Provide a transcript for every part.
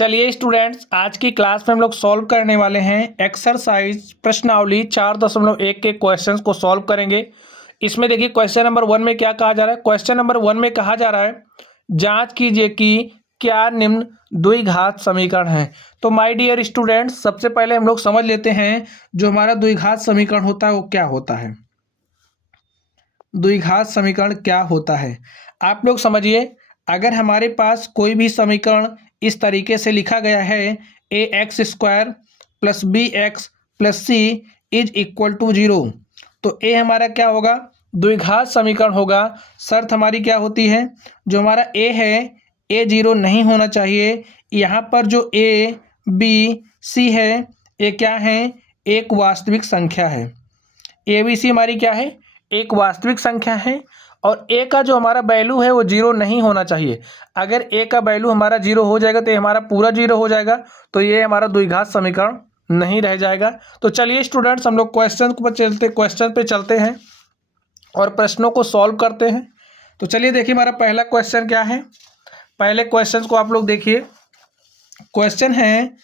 चलिए स्टूडेंट्स, आज की क्लास में हम लोग सॉल्व करने वाले हैं एक्सरसाइज प्रश्नावली 4.1 के क्वेश्चंस को सॉल्व करेंगे। इसमें देखिए क्वेश्चन नंबर 1 में क्या कहा जा रहा है। क्वेश्चन नंबर 1 में कहा जा रहा है जांच कीजिए कि क्या निम्न द्विघात समीकरण है। तो माय डियर स्टूडेंट्स, सबसे पहले हम लोग समझ लेते हैं जो हमारा द्विघात समीकरण होता है वो क्या होता है। द्विघात समीकरण क्या होता है आप लोग समझिए। अगर हमारे पास कोई भी समीकरण इस तरीके से लिखा गया है a x square plus b x plus c is equal to 0, तो ए हमारा क्या होगा, द्विघात समीकरण होगा। शर्त हमारी क्या होती है, जो हमारा ए है ए 0 नहीं होना चाहिए। यहाँ पर जो ए बी सी है ये क्या है, एक वास्तविक संख्या है। ए बी सी हमारी क्या है, एक वास्तविक संख्या है। और ए का जो हमारा वैल्यू है वो 0 नहीं होना चाहिए। अगर ए का वैल्यू हमारा 0 हो जाएगा तो ये हमारा पूरा 0 हो जाएगा, तो ये हमारा द्विघात समीकरण नहीं रह जाएगा। तो चलिए स्टूडेंट्स, हम लोग क्वेश्चन पे चलते हैं और प्रश्नों को सॉल्व करते हैं। तो चलिए देखिए हमारा पहला क्वेश्चन क्या है। पहले क्वेश्चन को आप लोग देखिए। क्वेश्चन है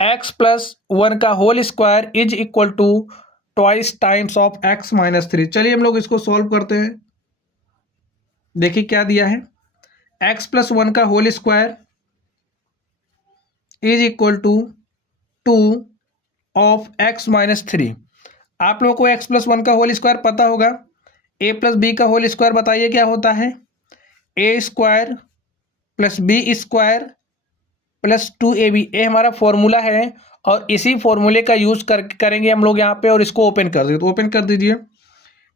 एक्स प्लस 1 का whole square is equal to twice times of x minus 3। चलिए हम लोग इसको सॉल्व करते हैं। देखिए क्या दिया है, एक्स प्लस 1 का whole square is equal to 2 of x minus 3। आप लोगों को एक्स प्लस 1 का होल स्क्वायर पता होगा। ए प्लस बी का होल स्क्वायर बताइए क्या होता है, a square plus b square plus 2ab। ए हमारा फॉर्मूला है और इसी फॉर्मूले का यूज करेंगे हम लोग यहाँ पे, और इसको ओपन कर दीजिए। तो ओपन कर दीजिए,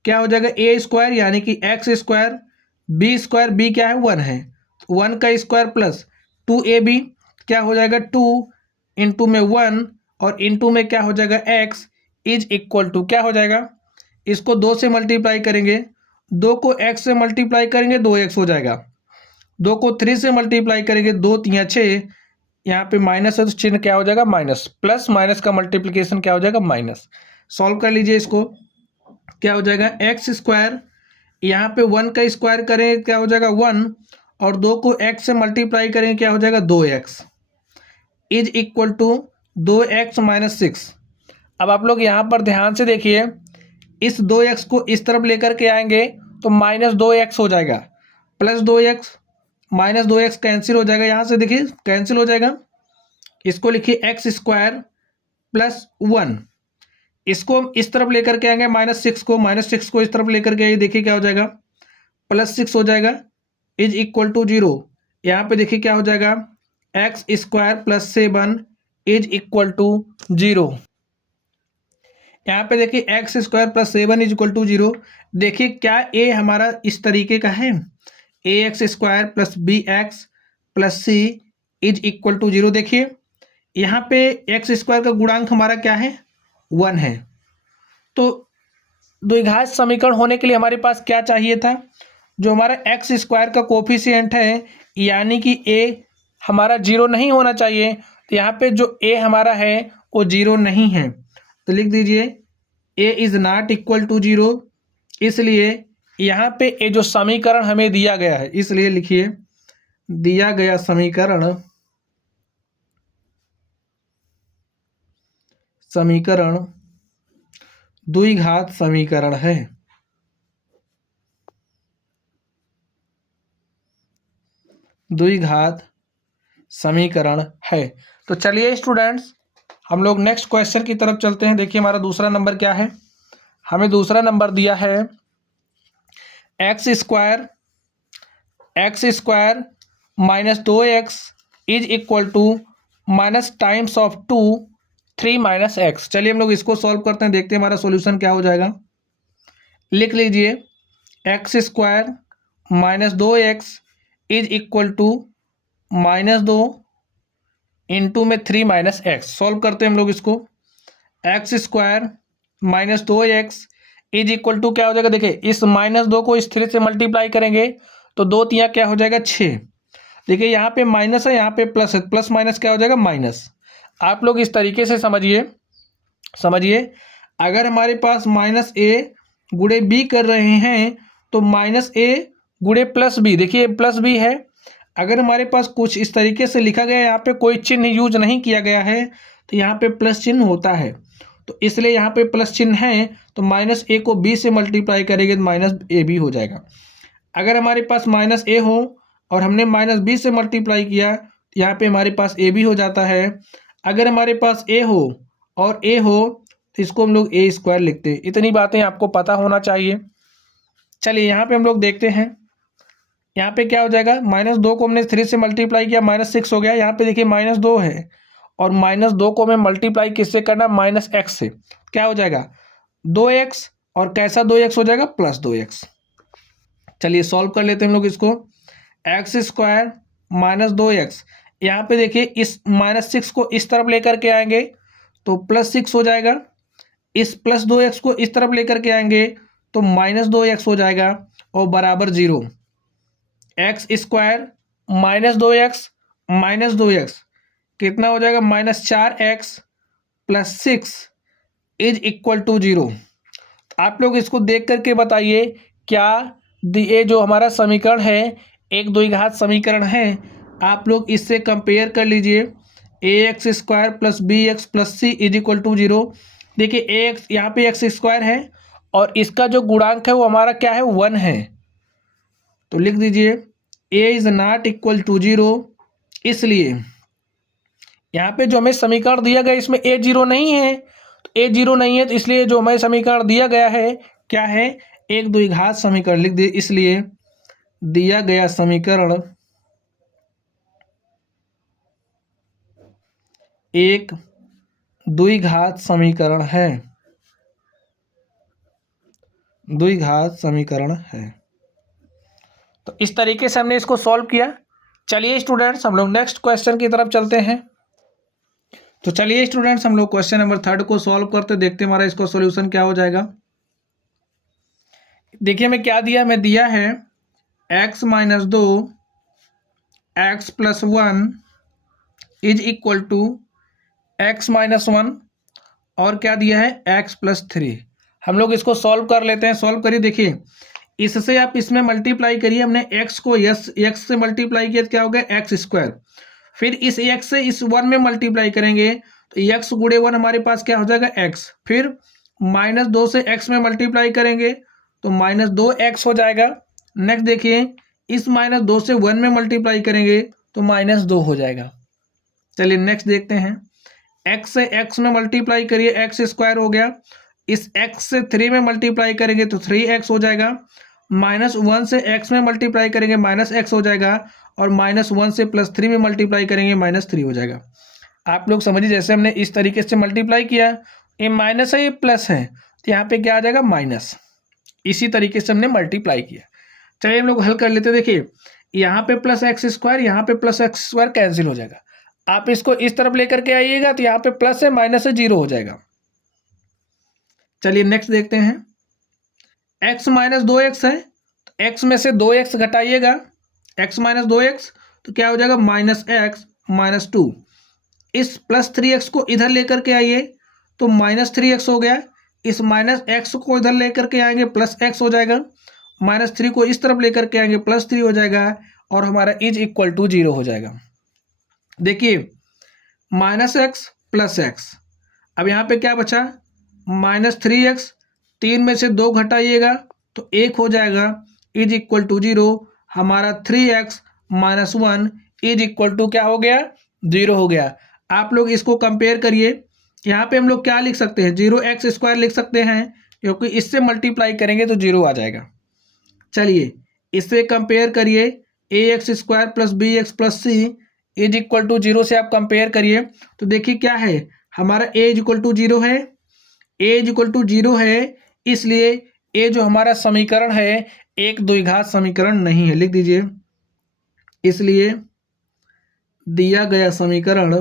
क्या हो जाएगा, ए स्क्वायर यानी कि x square, b square, b क्या है 1 है, 1 का स्क्वायर प्लस 2ab क्या हो जाएगा 2 इंटू में 1 और इंटू में क्या हो जाएगा x इज इक्वल टू क्या हो जाएगा, इसको 2 से मल्टीप्लाई करेंगे, 2 को x से मल्टीप्लाई करेंगे 2x हो जाएगा, 2 को 3 से मल्टीप्लाई करेंगे 2 3 6, यहाँ पे माइनस है तो चिन्ह क्या हो जाएगा माइनस, प्लस माइनस का मल्टीप्लिकेशन क्या हो जाएगा माइनस। सॉल्व कर लीजिए इसको, क्या हो जाएगा एक्स स्क्वायर, यहाँ पे 1 का स्क्वायर करें क्या हो जाएगा 1 और 2 को x से मल्टीप्लाई करें क्या हो जाएगा 2x is equal to 2x minus 6। अब आप लोग यहाँ पर ध्यान से देखिए, इस 2x को इस तरफ लेकर के आएंगे तो माइनस 2x हो जाएगा, plus 2x minus 2x cancel हो जाएगा, यहाँ से देखिए कैंसिल हो जाएगा। इसको लिखिए एक्स स्क्वायर प्लस 1, इसको इस तरफ लेकर के आएंगे माइनस 6 को इस तरफ लेकर के आइए, देखिए क्या हो जाएगा प्लस 6 हो जाएगा इज इक्वल टू 0। यहाँ पे देखिए क्या हो जाएगा x square plus 7 is equal to 0। यहाँ पे देखिए x square plus 7 is equal to 0। देखिए क्या ए हमारा इस तरीके का है, a x square plus b x plus c is equal to 0। देखिए यहाँ पे एक्स स्क्वायर का गुणांक हमारा क्या है 1 है। तो द्विघात समीकरण होने के लिए हमारे पास क्या चाहिए था, जो हमारा एक्स स्क्वायर का कोफिशिएंट है यानी कि ए हमारा 0 नहीं होना चाहिए। तो यहाँ पे जो ए हमारा है वो 0 नहीं है, तो लिख दीजिए a is not equal to 0। इसलिए यहाँ पे ये जो समीकरण हमें दिया गया है, इसलिए लिखिए दिया गया समीकरण द्विघात समीकरण है। द्विघात समीकरण है। तो चलिए स्टूडेंट्स, हम लोग नेक्स्ट क्वेश्चन की तरफ चलते हैं। देखिए हमारा दूसरा नंबर क्या है, हमें दूसरा नंबर दिया है x square minus 2x is equal to minus times of 2 3 minus x. चलिए हम लोग इसको सॉल्व करते हैं, देखते हैं हमारा सॉल्यूशन क्या हो जाएगा। लिख लीजिए x square minus 2x is equal to minus 2 into में 3 माइनस एक्स। सॉल्व करते हैं हम लोग इसको, x square minus 2x is equal to क्या हो जाएगा, देखिए इस माइनस 2 को इस 3 से मल्टीप्लाई करेंगे तो 2 3 क्या हो जाएगा 6। देखिए यहाँ पे माइनस है, यहाँ पे प्लस है, प्लस माइनस क्या हो जाएगा माइनस। आप लोग इस तरीके से समझिए अगर हमारे पास माइनस ए गुणे बी कर रहे हैं तो माइनस ए गुणे प्लस बी, देखिए प्लस बी है, अगर हमारे पास कुछ इस तरीके से लिखा गया है, यहाँ पे कोई चिन्ह यूज नहीं किया गया है, तो यहाँ पे प्लस चिन्ह होता है, तो इसलिए यहाँ पे प्लस चिन्ह है, तो माइनस ए को बी से मल्टीप्लाई करेंगे तो माइनस ए बी हो जाएगा। अगर हमारे पास माइनस ए हो और हमने माइनस बी से मल्टीप्लाई किया, तो यहाँ पे हमारे पास ए बी हो जाता है। अगर हमारे पास ए हो और ए हो, तो इसको हम लोग ए स्क्वायर लिखते हैं। इतनी बातें आपको पता होना चाहिए। चलिए यहाँ पे हम लोग देखते हैं, यहाँ पे क्या हो जाएगा, -2 को हमने 3 से मल्टीप्लाई किया, -6 हो गया। यहाँ पे देखिए -2 है और -2 को हमें मल्टीप्लाई किससे करना, -x से। क्या हो जाएगा, 2x, और कैसा 2x हो जाएगा, +2x। चलिए सॉल्व कर लेते हैं हम लोग इसको। एक्स स्क्वायर -2x, यहाँ पे देखिए इस -6 को इस तरफ लेकर के आएंगे तो +6 हो जाएगा। इस +2x को इस तरफ लेकर के आएंगे तो -2x हो जाएगा और बराबर 0। एक्स स्क्वायर -2x कितना हो जाएगा, -4x + 6 इज इक्वल टू 0। आप लोग इसको देख करके बताइए, क्या ये जो हमारा समीकरण है एक द्विघात समीकरण है, आप लोग इससे कंपेयर कर लीजिए। ax square plus bx plus c is equal to 0। देखिए ax यहाँ पे x स्क्वायर है और इसका जो गुणांक है वो हमारा क्या है, 1 है, तो लिख दीजिए a is not equal to 0। इसलिए यहाँ पे जो हमें समीकरण दिया गया इसमें a 0 नहीं है, तो a 0 नहीं है, तो इसलिए जो हमें समीकरण दिया गया है क्या है, एक द्विघात समीकरण लिख दिए। इसलिए दिया गया समीकरण एक द्विघात समीकरण है, द्विघात समीकरण है। तो इस तरीके से हमने इसको सॉल्व किया। चलिए स्टूडेंट्स हम लोग नेक्स्ट क्वेश्चन की तरफ चलते हैं। तो चलिए स्टूडेंट्स हम लोग क्वेश्चन नंबर 3 को सॉल्व करते, देखते हमारा इसको सॉल्यूशन क्या हो जाएगा। देखिए हमें क्या दिया, हमें दिया है x - 2 x + 1 is equal to x - 1 और क्या दिया है, x + 3। हम लोग इसको सॉल्व कर लेते हैं। सॉल्व करिए, देखिए इससे आप इसमें मल्टीप्लाई करिए। हमने x को x से मल्टीप्लाई किया तो क्या हो गया, x स्क्वायर। फिर इस x से इस 1 में मल्टीप्लाई करेंगे तो x गुणे 1 हमारे पास क्या हो जाएगा, x। फिर -2 से x में मल्टीप्लाई करेंगे तो -2x हो जाएगा। नेक्स्ट देखिए इस -2 से 1 में मल्टीप्लाई करेंगे तो -2 हो जाएगा। चलिए नेक्स्ट देखते हैं, x से x में मल्टीप्लाई करिए, x स्क्वायर हो गया। इस x से 3 में मल्टीप्लाई करेंगे तो 3x हो जाएगा। -1 से x में मल्टीप्लाई करेंगे -x हो जाएगा, और -1 से +3 में मल्टीप्लाई करेंगे -3 हो जाएगा। आप लोग समझिए, जैसे हमने इस तरीके से मल्टीप्लाई किया, ये माइनस है ये प्लस है, तो यहाँ पे क्या आ जाएगा, माइनस। इसी तरीके से हमने मल्टीप्लाई किया। चलिए हम लोग हल कर लेते हैं। देखिए यहाँ पे +x स्क्वायर, यहाँ पे +x स्क्वायर कैंसिल हो जाएगा। आप इसको इस तरफ लेकर के आइएगा तो यहाँ पे प्लस है माइनस है 0 हो जाएगा। चलिए नेक्स्ट देखते हैं, x - 2x है, तो x में से 2x घटाइएगा, x - 2x तो क्या हो जाएगा, -x - 2। इस +3x को इधर लेकर के आइए तो -3x हो गया। इस -x को इधर लेकर के आएंगे +x हो जाएगा। -3 को इस तरफ लेकर के आएंगे +3 हो जाएगा, और हमारा इज इक्वल टू 0 हो जाएगा। देखिए -x + x, अब यहाँ पे क्या बचा, -3x, 3 में से 2 घटाइएगा तो 1 हो जाएगा, इज इक्वल टू 0। हमारा 3x - 1 इज इक्वल टू क्या हो गया, 0 हो गया। आप लोग इसको कंपेयर करिए, यहाँ पे हम लोग क्या लिख सकते हैं, 0x स्क्वायर लिख सकते हैं, क्योंकि इससे मल्टीप्लाई करेंगे तो 0 आ जाएगा। चलिए इससे कंपेयर करिए, ax square plus bx plus c is equal to 0 से आप कंपेयर करिए तो देखिए क्या है, हमारा a इज इक्वल टू 0 है, a इज इक्वल टू 0 है, इसलिए a जो हमारा समीकरण है एक द्विघात समीकरण नहीं है, लिख दीजिए। इसलिए दिया गया समीकरण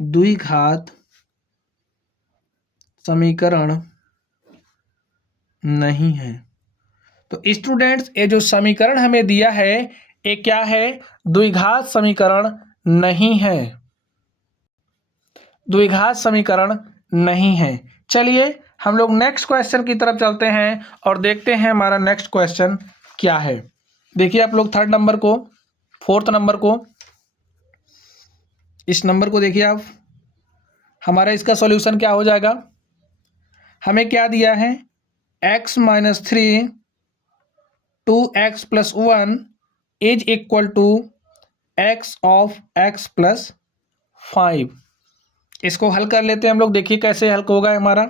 द्विघात समीकरण नहीं है। तो स्टूडेंट्स ये जो समीकरण हमें दिया है ये क्या है, द्विघात समीकरण नहीं है, द्विघात समीकरण नहीं है। चलिए हम लोग नेक्स्ट क्वेश्चन की तरफ चलते हैं और देखते हैं हमारा नेक्स्ट क्वेश्चन क्या है। देखिए आप लोग थर्ड नंबर को, फोर्थ नंबर को, इस नंबर को देखिए आप। हमारा इसका सॉल्यूशन क्या हो जाएगा, हमें क्या दिया है, x minus 3 2x plus 1 is equal to x of x plus 5। इसको हल कर लेते हैं हम लोग। देखिए कैसे हल होगा हमारा।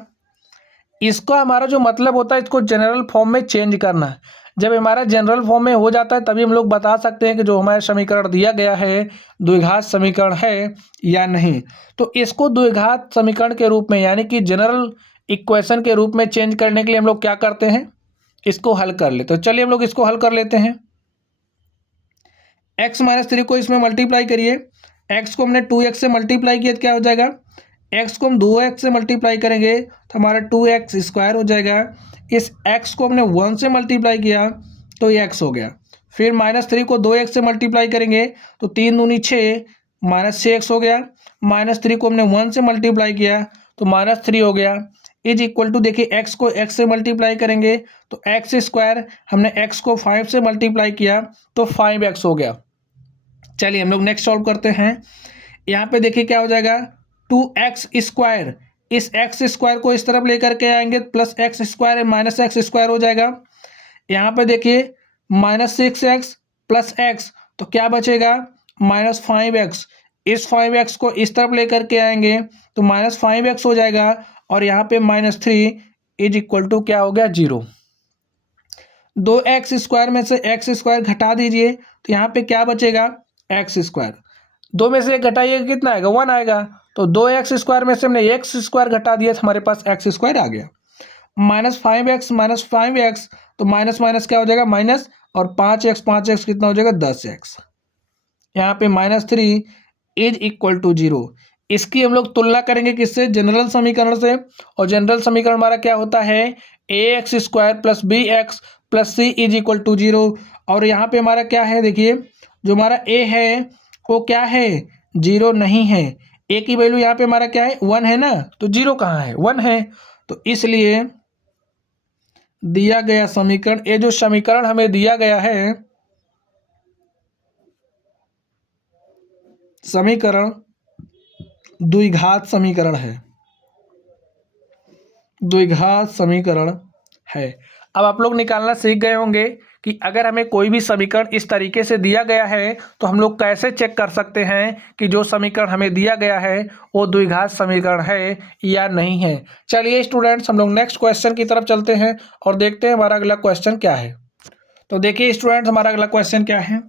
इसका हमारा जो मतलब होता है, इसको जनरल फॉर्म में चेंज करना। जब हमारा जनरल फॉर्म में हो जाता है तभी हम लोग बता सकते हैं कि जो हमारा समीकरण दिया गया है द्विघात समीकरण है या नहीं। तो इसको द्विघात समीकरण के रूप में यानी कि जनरल इक्वेशन के रूप में चेंज करने के लिए हम लोग क्या करते हैं, इसको हल कर लेते। तो चलिए हम लोग इसको हल कर लेते हैं। x माइनस 3 को इसमें मल्टीप्लाई करिए। x को हमने 2x से मल्टीप्लाई किया तो क्या हो जाएगा, x को हम 2x से मल्टीप्लाई करेंगे तो हमारा 2x स्क्वायर हो जाएगा। इस x को हमने 1 से मल्टीप्लाई किया तो ये x हो गया। फिर माइनस 3 को 2x से मल्टीप्लाई करेंगे तो 3 दूनी 6 माइनस 6x हो गया। माइनस 3 को हमने 1 से मल्टीप्लाई किया तो माइनस 3 हो गया। इज इक्वल टू, देखिए x को x से मल्टीप्लाई करेंगे तो x स्क्वायर, हमने x को 5 से मल्टीप्लाई किया तो 5x हो गया। चलिए हम लोग नेक्स्ट सॉल्व करते हैं। यहाँ पे देखिए क्या हो जाएगा, 2x स्क्वायर, इस x स्क्वायर को इस तरफ लेकर के आएंगे plus x square minus x square हो जाएगा। यहाँ पे देखिए माइनस 6x प्लस x, तो क्या बचेगा माइनस 5x। इस 5x को इस तरफ लेकर के आएंगे तो माइनस 5x हो जाएगा। और यहाँ पे माइनस 3 इज इक्वल टू क्या हो गया 0। 2x स्क्वायर में से x स्क्वायर घटा दीजिए तो यहाँ पे क्या बचेगा एक्स स्क्वायर। 2 में से 1 घटाइएगा कितना आएगा 1 आएगा। तो 2x स्क्वायर में से हमने x स्क्वायर घटा दिया तो हमारे पास x स्क्वायर आ गया। माइनस 5x तो माइनस माइनस क्या हो जाएगा माइनस, और 5x कितना हो जाएगा 10x। यहाँ पे माइनस 3 इज इक्वल टू 0। इसकी हम लोग तुलना करेंगे किससे, जनरल समीकरण से। और जनरल समीकरण हमारा क्या होता है, ax square plus bx plus c is equal to 0। और यहाँ पे हमारा क्या है, देखिए जो हमारा a है वो क्या है 0 नहीं है। a की वैल्यू यहाँ पे हमारा क्या है 1 है ना, तो 0 कहाँ है 1 है। तो इसलिए दिया गया समीकरण, ये जो समीकरण हमें दिया गया है समीकरण द्विघात समीकरण है, द्विघात समीकरण है। अब आप लोग निकालना सीख गए होंगे कि अगर हमें कोई भी समीकरण इस तरीके से दिया गया है तो हम लोग कैसे चेक कर सकते हैं कि जो समीकरण हमें दिया गया है वो द्विघात समीकरण है या नहीं है। चलिए स्टूडेंट्स हम लोग नेक्स्ट क्वेश्चन की तरफ चलते हैं और देखते हैं हमारा अगला क्वेश्चन क्या है। तो देखिए स्टूडेंट्स हमारा अगला क्वेश्चन क्या है,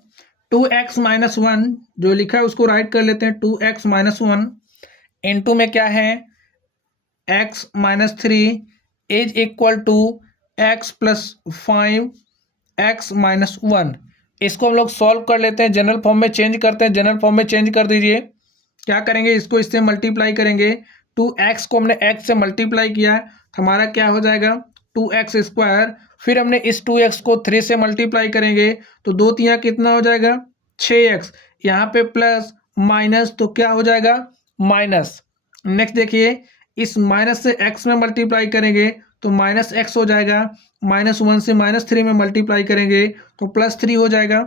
2x माइनस 1 जो लिखा है उसको राइट कर लेते हैं। 2x माइनस 1 इंटू में क्या है x minus 3 is equal to x plus 5 x minus 1। इसको हम लोग सॉल्व कर लेते हैं, जनरल फॉर्म में चेंज करते हैं। जनरल फॉर्म में चेंज कर दीजिए। क्या करेंगे, इसको इससे मल्टीप्लाई करेंगे। 2x को हमने x से मल्टीप्लाई किया तो हमारा क्या हो जाएगा 2x स्क्वायर। फिर हमने इस 2x को 3 से मल्टीप्लाई करेंगे तो 2 तिया कितना हो जाएगा 6x। यहाँ पे प्लस माइनस तो क्या हो जाएगा माइनस। नेक्स्ट देखिए इस माइनस से x में मल्टीप्लाई करेंगे तो माइनस x हो जाएगा। माइनस 1 से माइनस 3 में मल्टीप्लाई करेंगे तो प्लस 3 हो जाएगा।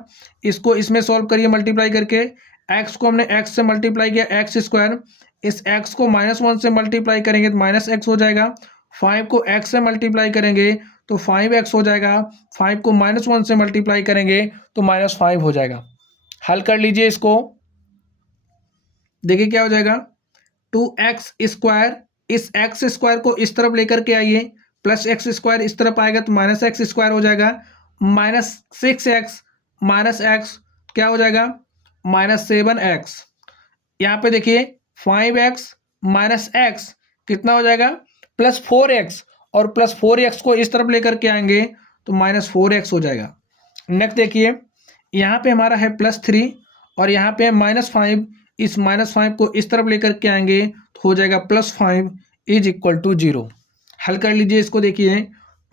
इसको इसमें सॉल्व करिए मल्टीप्लाई करके। x को हमने x से मल्टीप्लाई किया x स्क्वायर, इस x को माइनस 1 से मल्टीप्लाई करेंगे तो माइनस x हो जाएगा। 5 को x से मल्टीप्लाई करेंगे तो 5x हो जाएगा। 5 को माइनस 1 से मल्टीप्लाई करेंगे तो माइनस 5 हो जाएगा। हल कर लीजिए इसको, देखिए क्या हो जाएगा 2x स्क्वायर, इस x स्क्वायर को इस तरफ लेकर के आइए, प्लस x स्क्वायर इस तरफ आएगा तो माइनस x स्क्वायर हो जाएगा। माइनस 6x माइनस x क्या हो जाएगा माइनस 7x। यहाँ पे देखिए 5x माइनस x कितना हो जाएगा प्लस 4x, और प्लस 4x को इस तरफ लेकर के आएंगे तो माइनस 4x हो जाएगा। नेक्स्ट देखिए यहाँ पे हमारा है प्लस 3 और यहाँ पे माइनस 5, इस माइनस 5 को इस तरफ लेकर के आएंगे तो हो जाएगा प्लस 5 इज इक्वल टू 0। हल कर लीजिए इसको, देखिए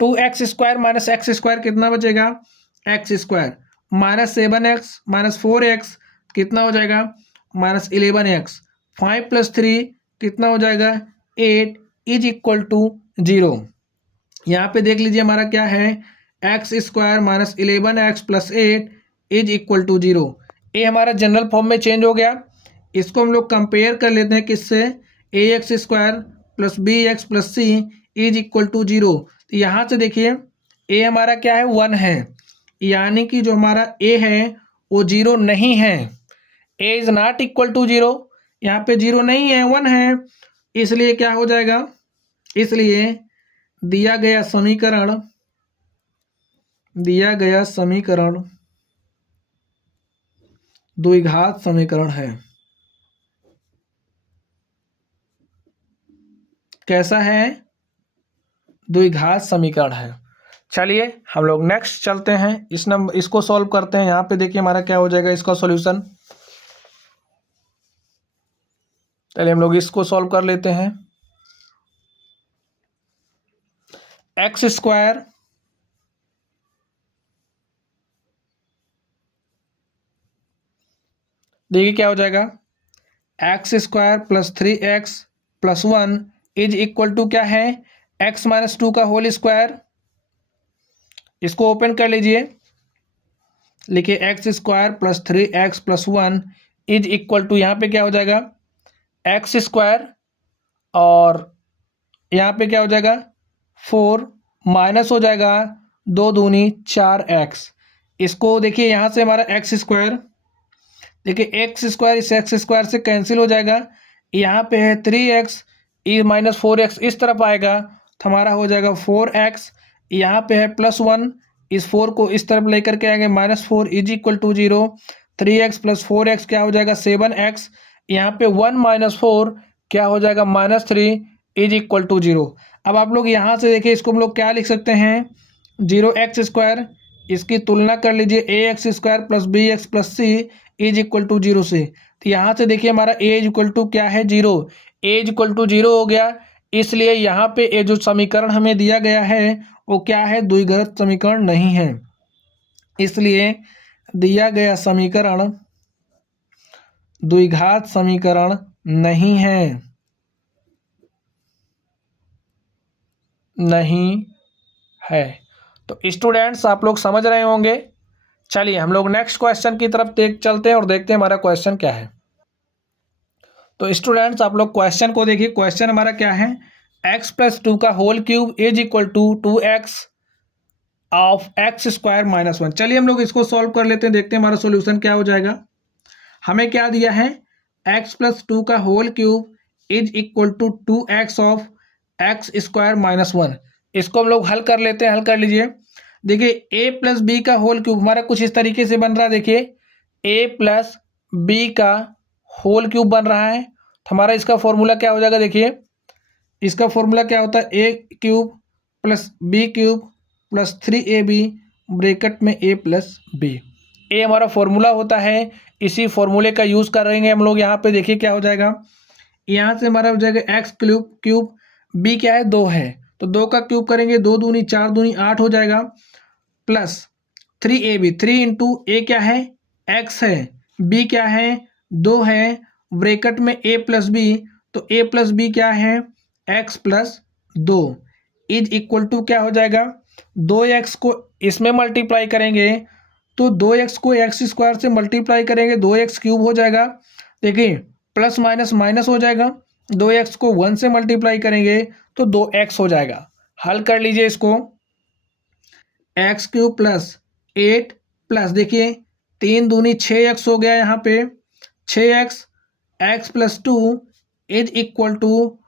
2x square minus x square कितना बचेगा x square, minus 7x minus 4x कितना हो जाएगा माइनस 11x। 5 प्लस 3 कितना हो जाएगा 8 इज इक्वल टू जीरो। यहाँ पे देख लीजिए हमारा क्या है, x square minus 11x plus 8 is equal to zero. ये हमारा जनरल फॉर्म में चेंज हो गया। इसको हम लोग कंपेयर कर लेते हैं किससे, a x square plus b x plus c is equal to zero. तो यहाँ से देखिए ए हमारा क्या है, 1 है, यानी कि जो हमारा ए है वो जीरो नहीं है। A is not equal to zero, यहाँ पे जीरो नहीं है, 1 है, इसलिए क्या हो जाएगा, इसलिए दिया गया समीकरण द्विघात समीकरण है। कैसा है, द्विघात समीकरण है। चलिए हम लोग नेक्स्ट चलते हैं, इसको सॉल्व करते हैं। यहाँ पे देखिए हमारा क्या हो जाएगा इसका सॉल्यूशन। चलिए हम लोग इसको सॉल्व कर लेते हैं। एक्स स्क्वायर देखिए क्या हो जाएगा, x square plus 3x plus 1 is equal to क्या है, x माइनस 2 का होल स्क्वायर। इसको ओपन कर लीजिए, लिखिए x square plus 3x plus 1 is equal to, यहाँ पे क्या हो जाएगा एक्स स्क्वायर और यहाँ पे क्या हो जाएगा 4 माइनस हो जाएगा 2 दूनी 4x। इसको देखिए यहाँ से हमारा एक्स स्क्वायर, देखिए एक्स स्क्वायर इस एक्स स्क्वायर से कैंसिल हो जाएगा। यहाँ पे है 3x ई माइनस 4x इस तरफ आएगा तो हमारा हो जाएगा 4x। यहाँ पे है प्लस 1, इस 4 को इस तरफ लेकर के आएंगे -4 is equal to 0। 3x plus 4x क्या हो जाएगा 7x। यहाँ पे 1 माइनस 4 क्या हो जाएगा -3 इज इक्वल टू 0। अब आप लोग यहाँ से देखिए इसको हम लोग क्या लिख सकते हैं, 0x स्क्वायर, इसकी तुलना कर लीजिए a x square plus b x plus c is equal to 0 से। तो यहाँ से देखिए हमारा ए इज इक्वल टू क्या है 0, ए इज इक्वल टू 0 हो गया। इसलिए यहाँ पे ये जो समीकरण हमें दिया गया है वो क्या है, द्विघात समीकरण नहीं है। इसलिए दिया गया समीकरण द्विघात समीकरण नहीं है, नहीं है। तो स्टूडेंट्स आप लोग समझ रहे होंगे। चलिए हम लोग नेक्स्ट क्वेश्चन की तरफ चलते हैं और देखते हैं हमारा क्वेश्चन क्या है। तो स्टूडेंट्स आप लोग क्वेश्चन को देखिए, क्वेश्चन हमारा क्या है, x प्लस 2 का whole cube is equal to 2x of x square minus 1। चलिए हम लोग इसको सॉल्व कर लेते हैं, देखते हैं हमारा सोल्यूशन क्या हो जाएगा। हमें क्या दिया है, x प्लस 2 का whole cube is equal to 2x of x square minus 1। इसको हम लोग हल कर लेते हैं, हल कर लीजिए। देखिए a प्लस बी का होल क्यूब हमारा कुछ इस तरीके से बन रहा है। देखिए a प्लस बी का होल क्यूब बन रहा है, तो हमारा इसका फॉर्मूला क्या हो जाएगा, देखिए इसका फॉर्मूला क्या होता है, a cube plus b cube plus 3ab bracket में a प्लस बी। ए हमारा फॉर्मूला होता है, इसी फॉर्मूले का यूज़ करेंगे हम लोग। यहाँ पे देखिए क्या हो जाएगा, यहाँ से हमारा हो जाएगा एक्स क्यूब, बी क्या है 2 है, तो 2 का क्यूब करेंगे, 2 दूनी 4 दूनी 8 हो जाएगा, प्लस 3ab, 3 इंटू ए क्या है एक्स है, बी क्या है 2 है, ब्रैकेट में a प्लस बी, तो a प्लस बी क्या है x plus 2 is equal to क्या हो जाएगा, 2x को इसमें मल्टीप्लाई करेंगे तो 2x को एक्स स्क्वायर से मल्टीप्लाई करेंगे 2x क्यूब हो जाएगा। देखिए प्लस माइनस माइनस हो जाएगा, 2x को 1 से मल्टीप्लाई करेंगे तो 2x हो जाएगा। हल कर लीजिए इसको, एक्स क्यूब प्लस 8 प्लस देखिए 3 दूनी 6x हो गया, यहाँ पे 6x x plus 2 is equal to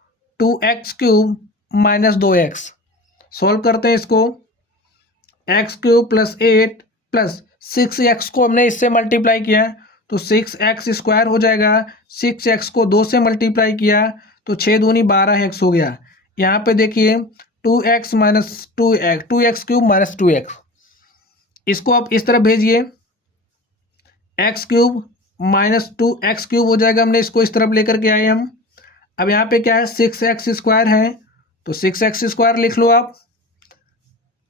2x cube minus 2x। Solve करते हैं इसको, x cube plus 8 plus 6x को हमने इससे मल्टीप्लाई किया तो 6x स्क्वायर हो जाएगा, 6x को 2 से मल्टीप्लाई किया तो 6 दूनी 12x हो गया। यहाँ पे देखिए 2x minus 2x cube minus 2x, इसको आप इस तरफ भेजिए, x cube minus 2x cube हो जाएगा, हमने इसको इस तरफ लेकर के आए हम। अब यहाँ पे क्या है 6x स्क्वायर है तो 6x स्क्वायर लिख लो आप।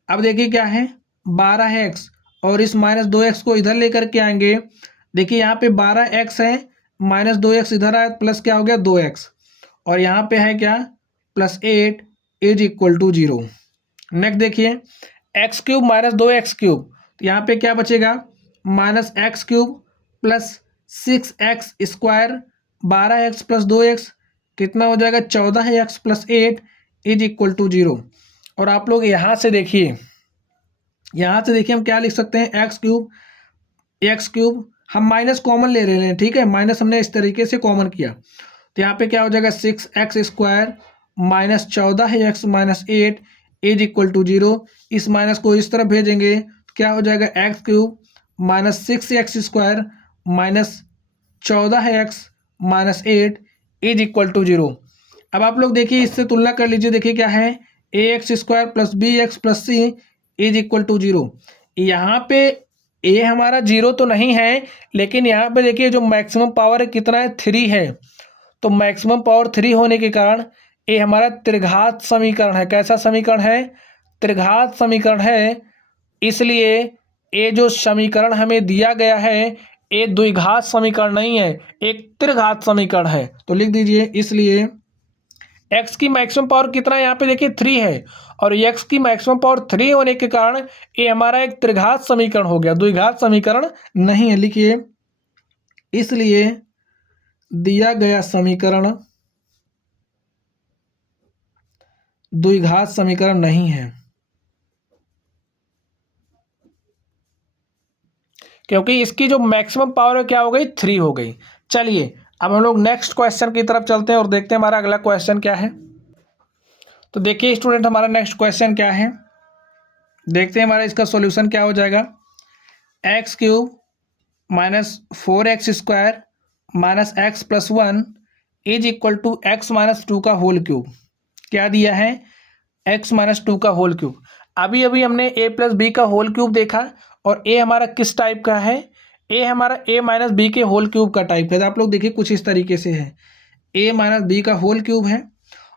अब देखिए क्या है 12x और इस माइनस 2x को इधर लेकर के आएंगे, देखिए यहाँ पे 12x है, माइनस 2x इधर आया, प्लस क्या हो गया 2x, और यहाँ पे है क्या plus 8 is equal to 0। Next देखिए एक्स क्यूब माइनस 2x3, तो यहाँ पे क्या बचेगा minus x cube plus 6x² 12x plus 2x कितना हो जाएगा 14x plus 8 is equal to 0। और आप लोग यहाँ से देखिए हम क्या लिख सकते हैं एक्स क्यूब हम माइनस कॉमन ले रहे हैं, ठीक है, माइनस हमने इस तरीके से कॉमन किया तो यहाँ पे क्या हो जाएगा 6x² minus 14x minus 8 is equal to 0। इस माइनस को इस तरफ भेजेंगे तो क्या हो जाएगा x cube minus 6x² minus 14x minus 8 is equal to 0। अब आप लोग देखिए इससे तुलना कर लीजिए, देखिए क्या है ax² plus bx plus c is equal to 0। यहाँ पे ए हमारा 0 तो नहीं है, लेकिन यहाँ पे देखिए जो मैक्सिमम पावर है कितना है 3 है, तो मैक्सिमम पावर 3 होने के कारण ये हमारा त्रिघात समीकरण है। कैसा समीकरण है? त्रिघात समीकरण है। इसलिए ये जो समीकरण हमें दिया गया है ये द्विघात समीकरण नहीं है, एक त्रिघात समीकरण है। तो लिख दीजिए इसलिए x की मैक्सिमम पावर कितना है यहाँ पे देखिए 3 है, और x की मैक्सिमम पावर 3 होने के कारण ये हमारा एक त्रिघात समीकरण हो गया, द्विघात समीकरण नहीं है। लिखिए इसलिए दिया गया समीकरण द्विघात समीकरण नहीं है, क्योंकि इसकी जो मैक्सिमम पावर है क्या हो गई 3 हो गई। चलिए अब हम लोग नेक्स्ट क्वेश्चन की तरफ चलते हैं और देखते हैं हमारा अगला क्वेश्चन क्या है। तो देखिए स्टूडेंट हमारा नेक्स्ट क्वेश्चन क्या है, देखते हैं हमारा इसका सॉल्यूशन क्या हो जाएगा। X cube minus 4x² minus x plus 1 is equal to x minus 2 का होल क्यूब। क्या दिया है? x माइनस 2 का होल क्यूब। अभी अभी हमने a प्लस बी का होल क्यूब देखा, और a हमारा किस टाइप का है? a हमारा a माइनस बी के होल क्यूब का टाइप है। तो आप लोग देखिए कुछ इस तरीके से है, a माइनस बी का होल क्यूब है,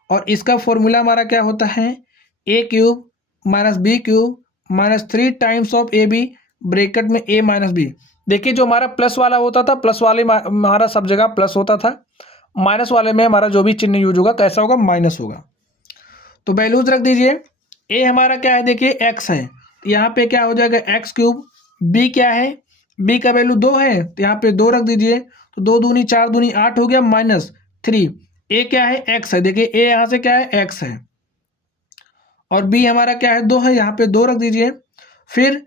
और इसका फॉर्मूला हमारा क्या होता है a cube minus b cube minus 3 times of a b bracket में a माइनस बी। देखिए जो हमारा प्लस वाला होता था, प्लस वाले हमारा सब जगह प्लस होता था, माइनस वाले में हमारा जो भी चिन्ह यूज होगा कैसा होगा माइनस होगा। तो वैल्यूज रख दीजिए, a हमारा क्या है देखिए x है, तो यहाँ पे क्या हो जाएगा एक्स क्यूब, b क्या है b का वैल्यू 2 है तो यहाँ पे 2 रख दीजिए, तो 2 दूनी 4 दूनी 8 हो गया माइनस 3। a क्या है x है, देखिए a यहाँ से क्या है x है, और b हमारा क्या है 2 है, यहाँ पे 2 रख दीजिए। फिर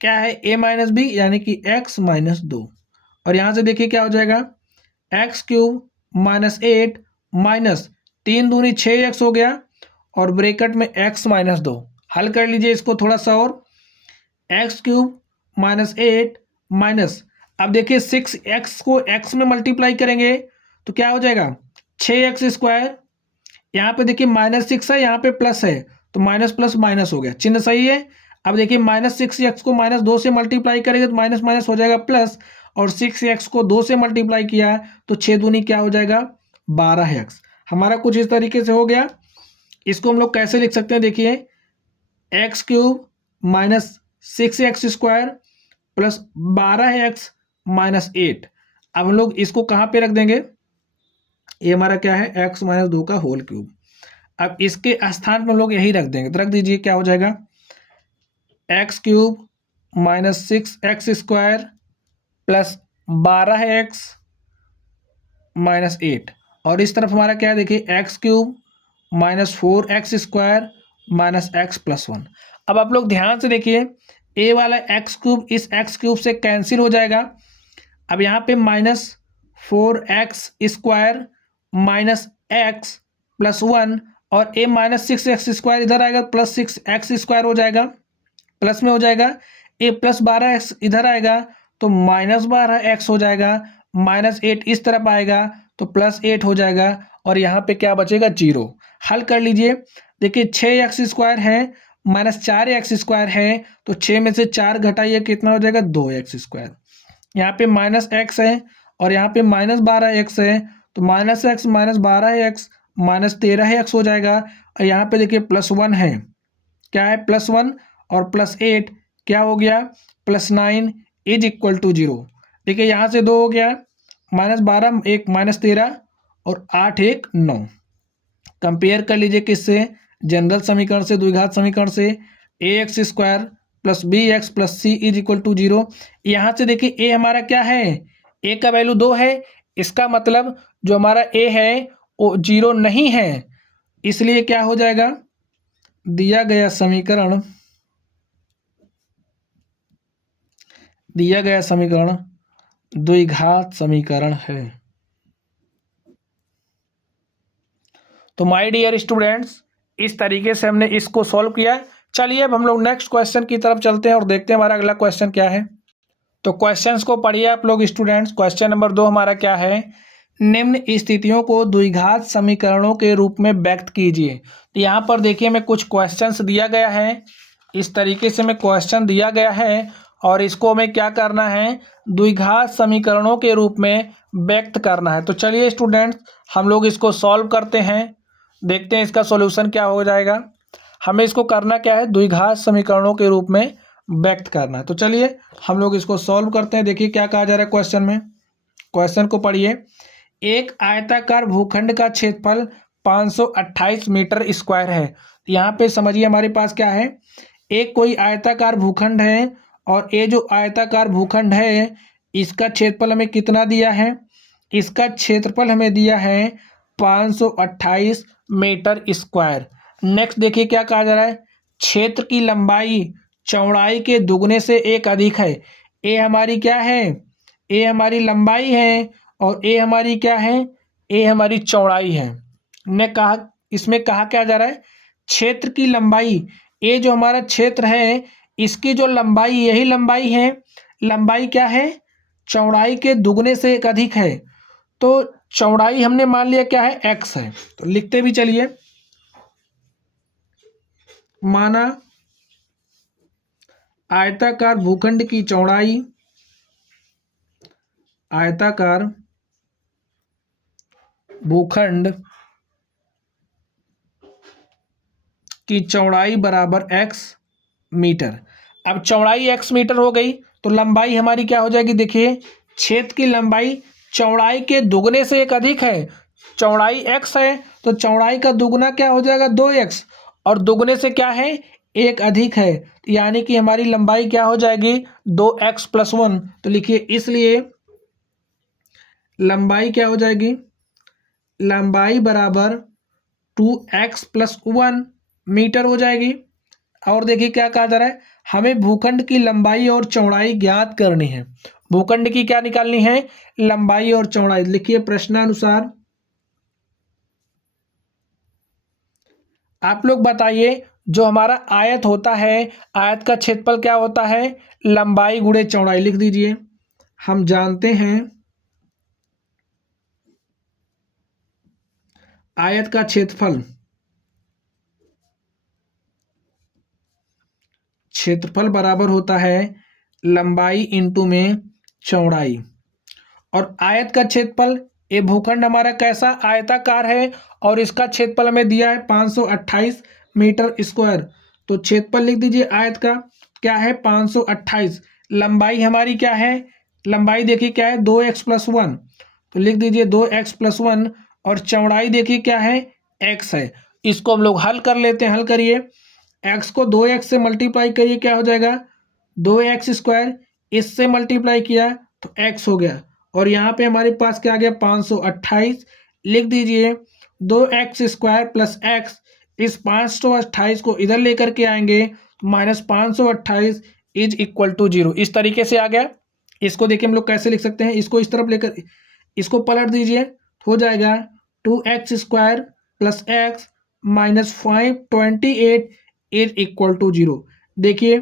क्या है a माइनस बी यानी कि x माइनस 2, और यहाँ से देखिए क्या हो जाएगा एक्स क्यूब माइनस 8 माइनस 3 दूनी 6x हो गया, और ब्रैकेट में x माइनस 2। हल कर लीजिए इसको थोड़ा सा, और एक्स क्यूब माइनस 8 माइनस, अब देखिए 6x को x में मल्टीप्लाई करेंगे तो क्या हो जाएगा 6x²। यहाँ पे देखिए माइनस 6 है, यहाँ पे प्लस है, तो माइनस प्लस माइनस हो गया, चिन्ह सही है। अब देखिए माइनस 6x को माइनस 2 से मल्टीप्लाई करेंगे तो माइनस माइनस हो जाएगा प्लस, और 6x को 2 से मल्टीप्लाई किया तो 6 दूनी क्या हो जाएगा 12x। हमारा कुछ इस तरीके से हो गया। इसको हम लोग कैसे लिख सकते हैं देखिए x cube minus 6x² plus 12x minus 8। अब हम लोग इसको कहाँ पे रख देंगे, ये हमारा क्या है x माइनस 2 का होल क्यूब। अब इसके स्थान पर हम लोग यही रख देंगे, तो रख दीजिए क्या हो जाएगा x cube minus 6x² plus 12x minus 8, और इस तरफ हमारा क्या है देखिए x cube minus 4x² minus x plus 1। अब आप लोग ध्यान से देखिए a वाला एक्स क्यूब इस एक्स क्यूब से कैंसिल हो जाएगा। अब यहाँ पे minus 4x² minus x plus 1, और a माइनस 6x² इधर आएगा प्लस 6x² हो जाएगा, प्लस में हो जाएगा। a प्लस 12x इधर आएगा तो माइनस 12x हो जाएगा, माइनस 8 इस तरफ आएगा तो प्लस 8 हो जाएगा, और यहाँ पे क्या बचेगा 0। हल कर लीजिए, देखिए 6x² है माइनस 4x² है, तो 6 में से 4 घटाइए कितना हो जाएगा 2x²। यहाँ पे माइनस x है और यहाँ पे माइनस 12x है, तो minus x minus 12x minus 13x हो जाएगा, और यहाँ पे देखिए प्लस 1 है, क्या है प्लस 1 और प्लस 8 क्या हो गया प्लस 9 इज इक्वल टू 0। देखिए यहाँ से 2 हो गया, माइनस 12 1 माइनस 13 और 8 1 9। कंपेयर कर लीजिए किससे जनरल समीकरण से, द्विघात समीकरण से a x square plus b x plus c is equal to 0। यहाँ से देखिए ए हमारा क्या है, ए का वैल्यू 2 है, इसका मतलब जो हमारा ए है वो 0 नहीं है, इसलिए क्या हो जाएगा, दिया गया समीकरण द्विघात समीकरण है। तो माय डियर स्टूडेंट्स, इस तरीके से हमने इसको सॉल्व किया। चलिए अब हम लोग नेक्स्ट क्वेश्चन की तरफ चलते हैं और देखते हैं हमारा अगला क्वेश्चन क्या है। तो क्वेश्चंस को पढ़िए आप लोग स्टूडेंट्स। क्वेश्चन नंबर 2 हमारा क्या है, निम्न स्थितियों को द्विघात समीकरणों के रूप में व्यक्त कीजिए। तो यहाँ पर देखिए हमें कुछ क्वेश्चंस दिया गया है, इस तरीके से हमें क्वेश्चन दिया गया है और इसको हमें क्या करना है, द्विघात समीकरणों के रूप में व्यक्त करना है। तो चलिए स्टूडेंट्स हम लोग इसको सॉल्व करते हैं, देखते हैं इसका सॉल्यूशन क्या हो जाएगा। हमें इसको करना क्या है, द्विघात समीकरणों के रूप में व्यक्त करना है। तो चलिए हम लोग इसको सॉल्व करते हैं। देखिए क्या कहा जा रहा है क्वेश्चन में, क्वेश्चन को पढ़िए। एक आयताकार भूखंड का क्षेत्रफल 528 मीटर स्क्वायर है। यहाँ पे समझिए हमारे पास क्या है, एक कोई आयताकार भूखंड है और ये जो आयताकार भूखंड है इसका क्षेत्रफल हमें कितना दिया है, इसका क्षेत्रफल हमें दिया है 528 मीटर स्क्वायर। नेक्स्ट देखिए क्या कहा जा रहा है, क्षेत्र की लंबाई चौड़ाई के दुगने से एक अधिक है। ए हमारी क्या है, ए हमारी लंबाई है और ए हमारी क्या है, ए हमारी चौड़ाई है। ने कहा, इसमें कहा क्या जा रहा है, क्षेत्र की लंबाई, ए जो हमारा क्षेत्र है इसकी जो लंबाई, यही लंबाई है, लंबाई क्या है, चौड़ाई के दुगने से एक अधिक है। तो चौड़ाई हमने मान लिया क्या है, एक्स है। तो लिखते भी चलिए, माना आयताकार भूखंड की चौड़ाई, आयताकार भूखंड की चौड़ाई बराबर x मीटर। अब चौड़ाई x मीटर हो गई तो लंबाई हमारी क्या हो जाएगी, देखिए क्षेत्र की लंबाई चौड़ाई के दुगने से एक अधिक है। चौड़ाई x है तो चौड़ाई का दुगना क्या हो जाएगा, 2x, और दुगने से क्या है, एक अधिक है, यानी कि हमारी लंबाई क्या हो जाएगी, 2x प्लस 1। तो लिखिए इसलिए लंबाई क्या हो जाएगी, लंबाई बराबर 2x प्लस 1 मीटर हो जाएगी। और देखिए क्या कहा जा रहा है, हमें भूखंड की लंबाई और चौड़ाई ज्ञात करनी है। भूखंड की क्या निकालनी है, लंबाई और चौड़ाई। लिखिए प्रश्नानुसार आप लोग बताइए, जो हमारा आयत होता है, आयत का क्षेत्रफल क्या होता है, लंबाई गुणे चौड़ाई। लिख दीजिए, हम जानते हैं आयत का क्षेत्रफल बराबर होता है लंबाई इंटू में चौड़ाई। और आयत का क्षेत्रफल, ये भूखंड हमारा कैसा आयताकार है और इसका क्षेत्रफल हमें दिया है 528 मीटर स्क्वायर। तो क्षेत्रफल लिख दीजिए आयत का क्या है, 528। लंबाई हमारी क्या है, लंबाई देखिए क्या है, 2x प्लस 1। तो लिख दीजिए 2x प्लस 1। और चौड़ाई देखिए क्या है, x है। इसको हम लोग हल कर लेते हैं, हल करिए, x को 2x से मल्टीप्लाई करिए, क्या हो जाएगा, 2x स्क्वायर, इससे मल्टीप्लाई किया तो x हो गया, और यहाँ पे हमारे पास क्या आ गया, 528। लिख दीजिए 2x स्क्वायर प्लस x, इस 528 को इधर लेकर के आएंगे तो माइनस 528 इज इक्वल टू 0। इस तरीके से आ गया। इसको देखिए हम लोग कैसे लिख सकते हैं, इसको इस तरफ लेकर इसको पलट दीजिए, हो जाएगा 2x square plus x minus 528 is equal to 0। देखिए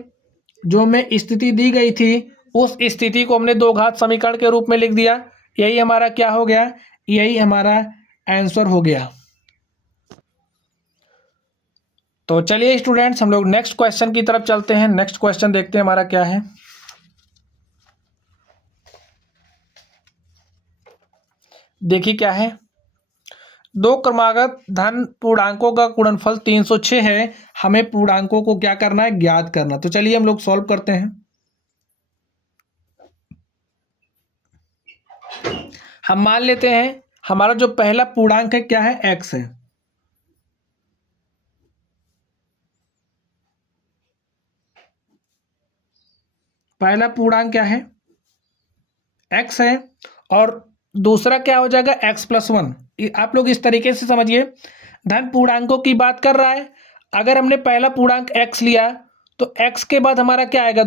जो हमें स्थिति दी गई थी उस स्थिति को हमने दो घात समीकरण के रूप में लिख दिया, यही हमारा क्या हो गया, यही हमारा आंसर हो गया। तो चलिए स्टूडेंट्स हम लोग नेक्स्ट क्वेश्चन की तरफ चलते हैं। नेक्स्ट क्वेश्चन देखते हैं हमारा क्या है। देखिए क्या है, दो क्रमागत धन पूर्णांकों का गुणनफल 306 है, हमें पूर्णांकों को क्या करना है, ज्ञात करना। तो चलिए हम लोग सॉल्व करते हैं। हम मान लेते हैं हमारा जो पहला पूर्णांक है क्या है, x है। पहला पूर्णांक क्या है, x है, और दूसरा क्या हो जाएगा x+1। आप लोग इस तरीके से समझिए, धन पूर्णांकों की बात कर रहा है। अगर हमने पहला पूर्णांक x लिया तो x के बाद हमारा क्या आएगा,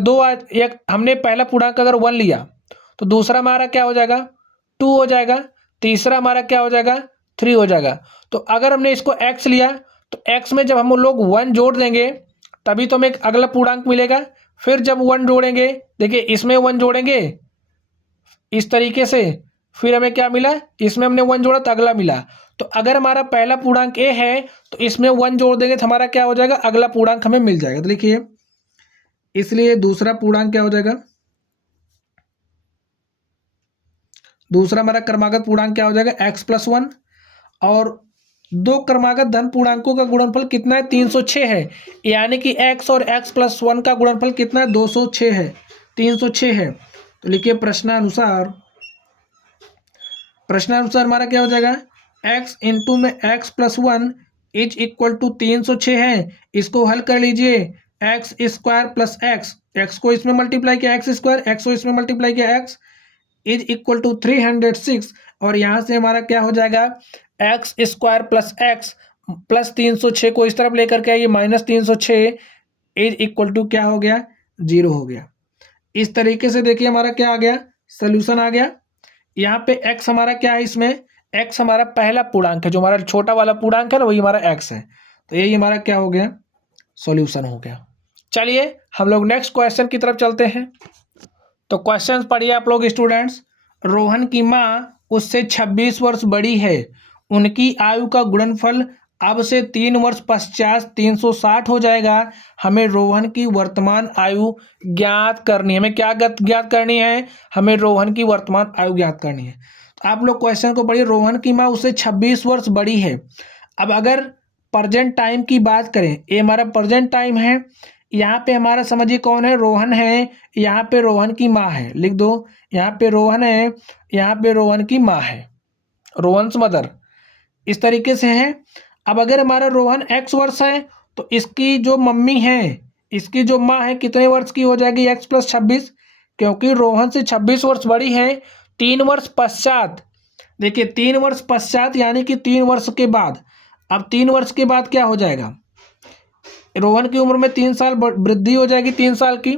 एक हमने पहला पूर्णांक अगर 1 लिया तो दूसरा हमारा क्या हो जाएगा, 2 हो जाएगा, तीसरा हमारा क्या हो जाएगा, 3 हो जाएगा। तो अगर हमने इसको x लिया तो x में जब हम लोग 1 जोड़ देंगे तभी तो हमें एक अगला पूर्णांक मिलेगा। फिर जब 1 जोड़ेंगे, देखिए इसमें 1 जोड़ेंगे इस तरीके से, फिर हमें क्या मिला, इसमें हमने 1 जोड़ा तो अगला मिला। तो अगर हमारा पहला पूर्णांक a है तो इसमें 1 जोड़ देंगे तो हमारा क्या हो जाएगा, अगला पूर्णांक हमें मिल जाएगा। तो लिखिए, इसलिए दूसरा पूर्णांक क्या हो जाएगा, दूसरा हमारा क्रमागत पूर्णांक क्या हो जाएगा, x+1। और दो क्रमागत धन पूर्णांकों का गुणनफल कितना है, 306 है। यानी कि x और x+1 का गुणनफल कितना है, 206 है, 306 है। तो लिखिए प्रश्नानुसार हमारा क्या हो जाएगा, x इंटू में x+1 इज इक्वल टू 306 है। इसको हल कर लीजिए, x² + x को इसमें मल्टीप्लाई किया x², x को इसमें मल्टीप्लाई किया x इज इक्वल टू 306। और यहाँ से हमारा क्या हो जाएगा, x² + x प्लस 306 को इस तरफ लेकर के आइए, -306 इज इक्वल टू क्या हो गया, 0 हो गया। इस तरीके से देखिए हमारा क्या आ गया, सोल्यूशन आ गया। यहाँ पे x हमारा क्या है, इसमें x हमारा पहला पूर्णांक है, जो हमारा छोटा वाला पूर्णांक है ना, वही हमारा x है। तो यही हमारा क्या हो गया, सॉल्यूशन हो गया। चलिए हम लोग नेक्स्ट क्वेश्चन की तरफ चलते हैं। तो क्वेश्चन पढ़िए आप लोग स्टूडेंट्स। रोहन की माँ उससे 26 वर्ष बड़ी है, उनकी आयु का गुणनफल अब से 3 वर्ष पश्चात 360 हो जाएगा। हमें रोहन की वर्तमान आयु ज्ञात करनी है। हमें क्या ज्ञात करनी है, हमें रोहन की वर्तमान आयु ज्ञात करनी है। तो आप लोग क्वेश्चन को पढ़िए। रोहन की माँ उससे 26 वर्ष बड़ी है। अब अगर प्रेजेंट टाइम की बात करें, ये हमारा प्रेजेंट टाइम है, यहाँ पे हमारा समझिए कौन है, रोहन है, यहाँ पे रोहन की माँ है, लिख दो, यहाँ पे रोहन है, यहाँ पे रोहन की माँ है, रोहन्स मदर, इस तरीके से है। अब अगर हमारा रोहन x वर्ष है तो इसकी जो मम्मी है, इसकी जो माँ है, कितने वर्ष की हो जाएगी, x + 26, क्योंकि रोहन से 26 वर्ष बड़ी है। 3 वर्ष पश्चात, देखिए 3 वर्ष पश्चात यानी कि 3 वर्ष के बाद। अब 3 वर्ष के बाद क्या हो जाएगा, रोहन की उम्र में 3 साल वृद्धि हो जाएगी, 3 साल की।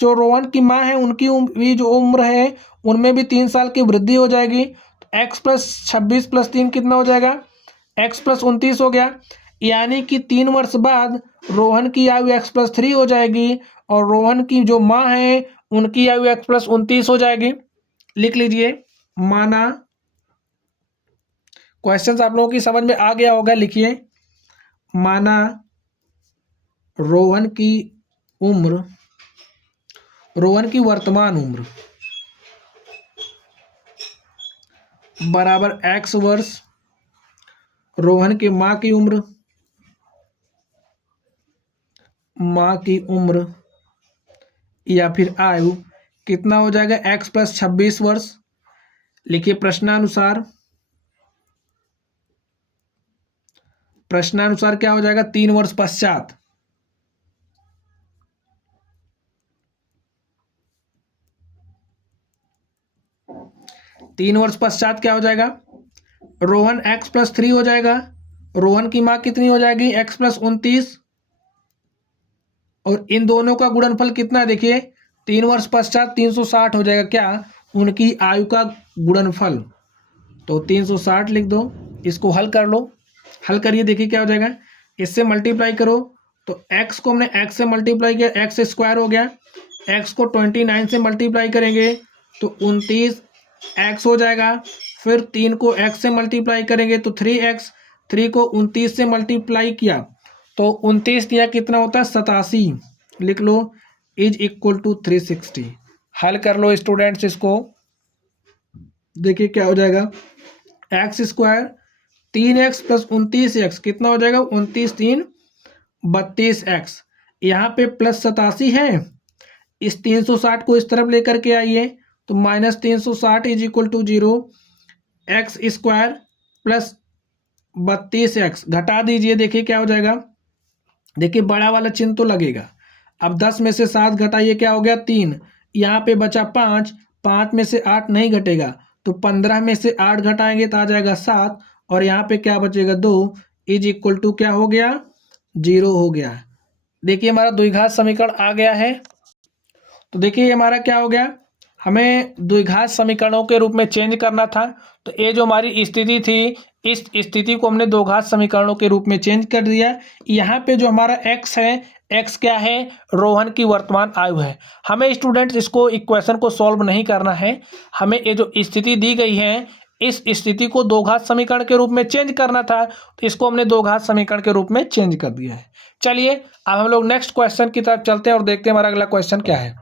जो रोहन की माँ है उनकी भी जो उम्र है उनमें भी 3 साल की वृद्धि हो जाएगी। तो x + 26 + 3 कितना हो जाएगा, x + 29 हो गया। यानी कि 3 वर्ष बाद रोहन की आयु x + 3 हो जाएगी, और रोहन की जो माँ है उनकी आयु x + 29 हो जाएगी। लिख लीजिए, माना, क्वेश्चन आप लोगों की समझ में आ गया होगा, लिखिए, माना रोहन की उम्र, रोहन की वर्तमान उम्र बराबर x वर्ष रोहन की माँ की उम्र, या फिर आयु कितना हो जाएगा, x + 26 वर्ष। लिखिए प्रश्नानुसार क्या हो जाएगा, 3 वर्ष पश्चात, 3 वर्ष पश्चात क्या हो जाएगा, रोहन x + 3 हो जाएगा, रोहन की माँ कितनी हो जाएगी, x + 29, और इन दोनों का गुणनफल कितना है, देखिए 3 वर्ष पश्चात 360 हो जाएगा, क्या, उनकी आयु का गुणनफल। तो 360 लिख दो, इसको हल कर लो, हल करिए, देखिए क्या हो जाएगा, इससे मल्टीप्लाई करो तो x को हमने x से मल्टीप्लाई किया, x² हो गया, x को 29 से मल्टीप्लाई करेंगे तो 29x हो जाएगा। फिर 3 को x से मल्टीप्लाई करेंगे तो 3x, 3 को 29 से मल्टीप्लाई किया तो 29 दिया कितना होता है, 87, लिख लो, इज इक्वल टू 360। हल कर लो स्टूडेंट्स इसको, देखिए क्या हो जाएगा, x², 3x + 29x कितना हो जाएगा, 29 3 32x, यहाँ पे +87 है। इस 360 को इस तरफ लेकर के आइए तो -360 is equal to 0, x² + 32x घटा दीजिए, देखिए क्या हो जाएगा, देखिए बड़ा वाला चिन्ह तो लगेगा। अब 10 में से 7 घटाइए, क्या हो गया, 3, यहाँ पे बचा 5, 5 में से 8 नहीं घटेगा तो 15 में से 8 घटाएंगे तो आ जाएगा 7, और यहाँ पे क्या बचेगा 2 इज इक्वल टू क्या हो गया 0 हो गया। देखिए हमारा द्विघात समीकरण आ गया है। तो देखिए हमारा क्या हो गया, हमें द्विघात समीकरणों के रूप में चेंज करना था। तो ये जो हमारी स्थिति थी, इस स्थिति को हमने दो घात समीकरणों के रूप में चेंज कर दिया। यहाँ पे जो हमारा x है, x क्या है, रोहन की वर्तमान आयु है। हमें स्टूडेंट्स इसको इक्वेशन को सॉल्व नहीं करना है, हमें ये जो स्थिति दी गई है इस स्थिति को दो घात समीकरण के रूप में चेंज करना था, तो इसको हमने दो घात समीकरण के रूप में चेंज कर दिया है। चलिए अब हम लोग नेक्स्ट क्वेश्चन की तरफ चलते हैं और देखते हैं हमारा अगला क्वेश्चन क्या है।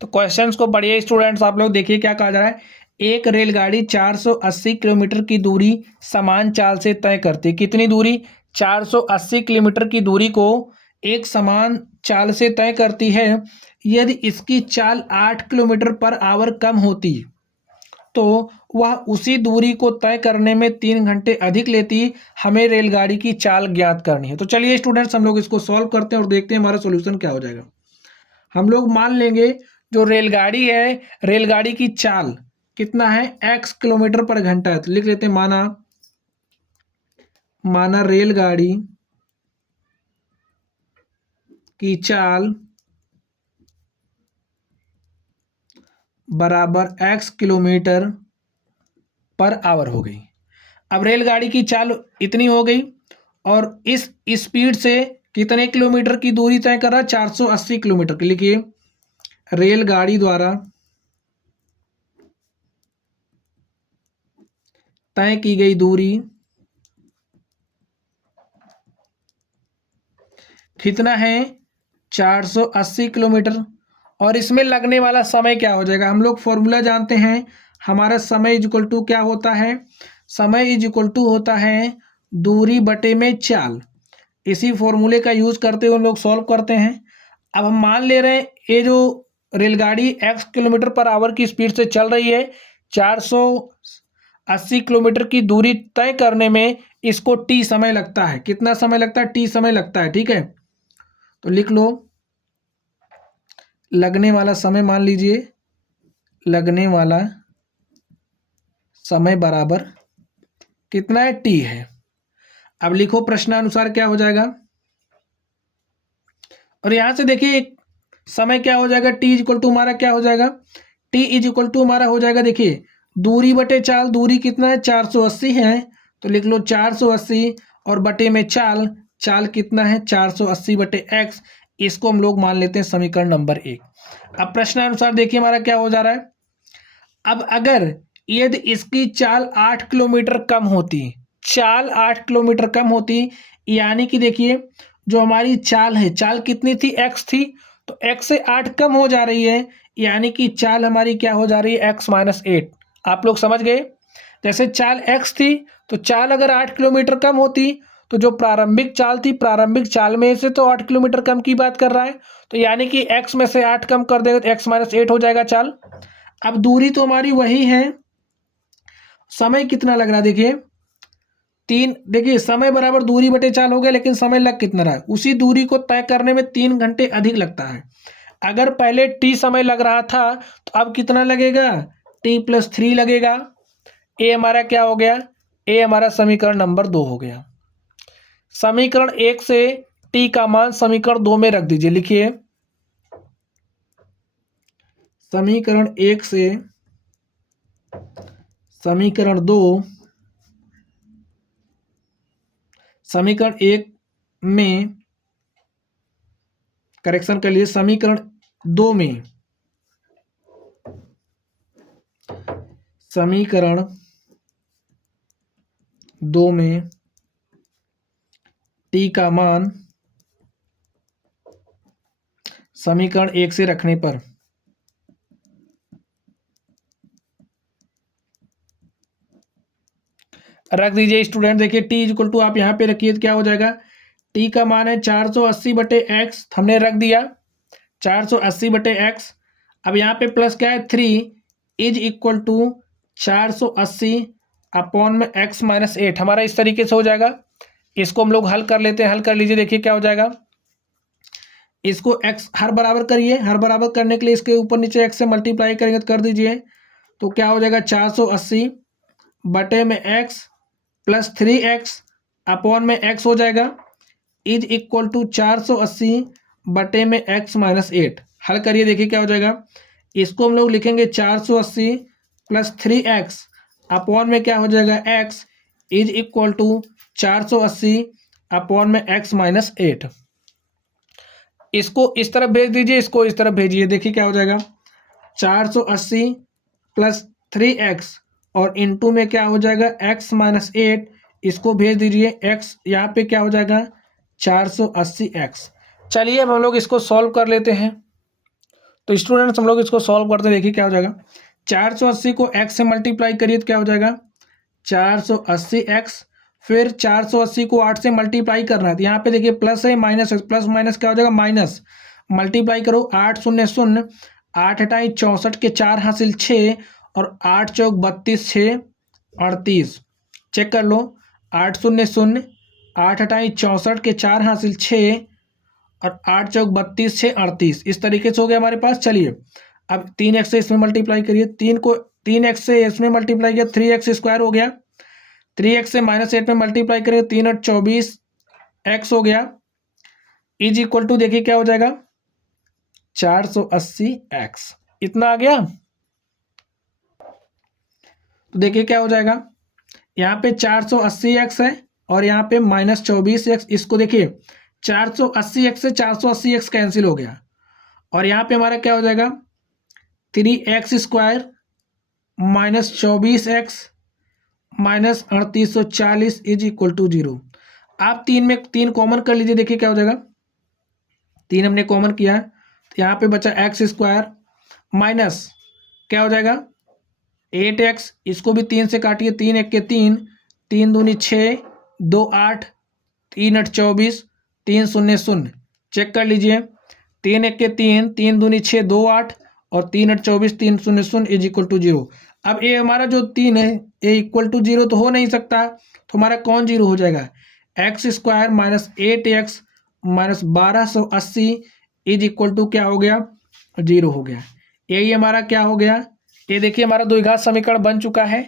तो क्वेश्चंस को पढ़िए स्टूडेंट्स, आप लोग देखिए क्या कहा जा रहा है। एक रेलगाड़ी 480 किलोमीटर की दूरी समान चाल से तय करती है। कितनी दूरी, 480 किलोमीटर की दूरी को एक समान चाल से तय करती है। यदि इसकी चाल 8 किलोमीटर पर आवर कम होती तो वह उसी दूरी को तय करने में 3 घंटे अधिक लेती। हमें रेलगाड़ी की चाल ज्ञात करनी है। तो चलिए स्टूडेंट्स हम लोग इसको सॉल्व करते हैं और देखते हैं हमारा सोल्यूशन क्या हो जाएगा। हम लोग मान लेंगे जो रेलगाड़ी है, रेलगाड़ी की चाल कितना है, x किलोमीटर पर घंटा है। तो लिख लेते हैं माना रेलगाड़ी की चाल बराबर x किलोमीटर पर आवर हो गई। अब रेलगाड़ी की चाल इतनी हो गई और इस स्पीड से कितने किलोमीटर की दूरी तय कर रहा है, 480 किलोमीटर की। लिखिए रेलगाड़ी द्वारा तय की गई दूरी कितना है, 480 किलोमीटर। और इसमें लगने वाला समय क्या हो जाएगा, हम लोग फॉर्मूला जानते हैं, हमारा समय इज इक्वल टू क्या होता है, समय इज इक्वल टू होता है दूरी बटे में चाल। इसी फॉर्मूले का यूज करते हुए हम लोग सॉल्व करते हैं। अब हम मान ले रहे हैं ये जो रेलगाड़ी x किलोमीटर पर आवर की स्पीड से चल रही है, 480 किलोमीटर की दूरी तय करने में इसको t समय लगता है। कितना समय लगता है, t समय लगता है। ठीक है, तो लिख लो लगने वाला समय, मान लीजिए लगने वाला समय बराबर कितना है, t है। अब लिखो प्रश्नानुसार क्या हो जाएगा, और यहां से देखिए समय क्या हो जाएगा, t इज इक्वल टू हमारा क्या हो जाएगा, t इज इक्वल टू हमारा हो जाएगा, देखिए दूरी बटे चाल, दूरी कितना है 480 है, तो लिख लो 480 और बटे में चाल, चाल कितना है 480 बटे x। इसको हम लोग मान लेते हैं समीकरण नंबर 1। अब प्रश्नानुसार देखिए हमारा क्या हो जा रहा है। अब अगर यदि इसकी चाल 8 किलोमीटर कम होती, चाल 8 किलोमीटर कम होती, यानी कि देखिए जो हमारी चाल है, चाल कितनी थी, x थी, तो x से 8 कम हो जा रही है, यानी कि चाल हमारी क्या हो जा रही है, x माइनस 8। आप लोग समझ गए, जैसे चाल x थी तो चाल अगर 8 किलोमीटर कम होती तो जो प्रारंभिक चाल थी, प्रारंभिक चाल में से तो 8 किलोमीटर कम की बात कर रहा है, तो यानी कि x में से 8 कम कर देगा तो x माइनस 8 हो जाएगा चाल। अब दूरी तो हमारी वही है, समय कितना लग रहा है, देखिए 3, देखिए समय बराबर दूरी बटे चाल हो गया, लेकिन समय लग कितना रहा है, उसी दूरी को तय करने में 3 घंटे अधिक लगता है। अगर पहले t समय लग रहा था तो अब कितना लगेगा, t+3 लगेगा। ए हमारा क्या हो गया, ए हमारा समीकरण नंबर 2 हो गया। समीकरण 1 से t का मान समीकरण 2 में रख दीजिए। लिखिए समीकरण 1 से समीकरण 2, समीकरण 1 में करेक्शन कर लिए, समीकरण 2 में, समीकरण 2 में t का मान समीकरण 1 से रखने पर रख दीजिए स्टूडेंट। देखिए t इज इक्वल टू आप यहाँ पे रखिए तो क्या हो जाएगा, t का मान है 480 बटे x, हमने रख दिया 480 बटे x। अब यहाँ पे प्लस क्या है 3 इज इक्वल टू 480 अपॉन में x माइनस 8, हमारा इस तरीके से हो जाएगा। इसको हम लोग हल कर लेते हैं, हल कर लीजिए, देखिए क्या हो जाएगा, इसको एक्स हर बराबर करिए, हर बराबर करने के लिए इसके ऊपर नीचे एक्स से मल्टीप्लाई करेंगे तो कर दीजिए, तो क्या हो जाएगा 480 बटे में एक्स प्लस 3x अपॉन में x हो जाएगा इज इक्वल टू 480 बटे में x माइनस 8। हल करिए, देखिए क्या हो जाएगा। इसको हम लोग लिखेंगे 480 प्लस 3x अपॉन में क्या हो जाएगा x is equal to 480 upon में x माइनस 8। इसको इस तरफ भेज दीजिए, इसको इस तरफ भेजिए, देखिए क्या हो जाएगा 480 प्लस 3x और इनटू में क्या हो जाएगा x माइनस 8। इसको भेज दीजिए, x यहाँ पे क्या हो जाएगा 480x। चलिए अब हम लोग इसको सॉल्व कर लेते हैं। तो स्टूडेंट्स हम लोग इसको सॉल्व करते हैं, देखिए क्या हो जाएगा 480 को x से मल्टीप्लाई करिए तो क्या हो जाएगा 480x, फिर 480 को 8 से मल्टीप्लाई करना है तो यहाँ पे देखिए प्लस है माइनस है, प्लस माइनस क्या हो जाएगा माइनस, मल्टीप्लाई करो 8 शून्य शून्य, 8 हटाई 64 के 4 हासिल 6 और 8 चौक 32 6 38। चेक कर लो 8 शून्य शून्य, 8 हटाई 64 के 4 हासिल 6 और 8 चौक 32 6 38। इस तरीके से हो गया हमारे पास। चलिए अब 3x से इसमें मल्टीप्लाई करिए, 3x से इसमें मल्टीप्लाई किया 3x स्क्वायर हो गया, 3x से माइनस 8 में मल्टीप्लाई करें 3 और 24x हो गया इज इक्वल टू देखिए क्या हो जाएगा 480x। इतना आ गया। तो देखिए क्या हो जाएगा, यहाँ पे 480x है और यहाँ पे माइनस 24x। इसको देखिए 480x से 480x कैंसिल हो गया और यहाँ पे हमारा क्या हो जाएगा 3x square minus 24x minus 3840 is equal to 0। आप 3 में 3 कॉमन कर लीजिए, देखिए क्या हो जाएगा 3 हमने कॉमन किया तो यहाँ पे बचा x स्क्वायर माइनस क्या हो जाएगा 8x। इसको भी 3 से काटिए, 3 एक के 3, 3 दूनी 6, 2 8, 3 8 24, 3 शून्य शून्य। चेक कर लीजिए 3 एक के 3, 3 दूनी 6, 2 8 और 3 8 24, 3 शून्य शून्य इज इक्वल टू 0। अब ये हमारा जो 3 है ये इक्वल टू 0 तो हो नहीं सकता, तो हमारा कौन 0 हो जाएगा x square minus 8x minus 1280 is equal to क्या हो गया 0 हो गया। यही हमारा क्या हो गया, ये देखिए हमारा द्विघात समीकरण बन चुका है।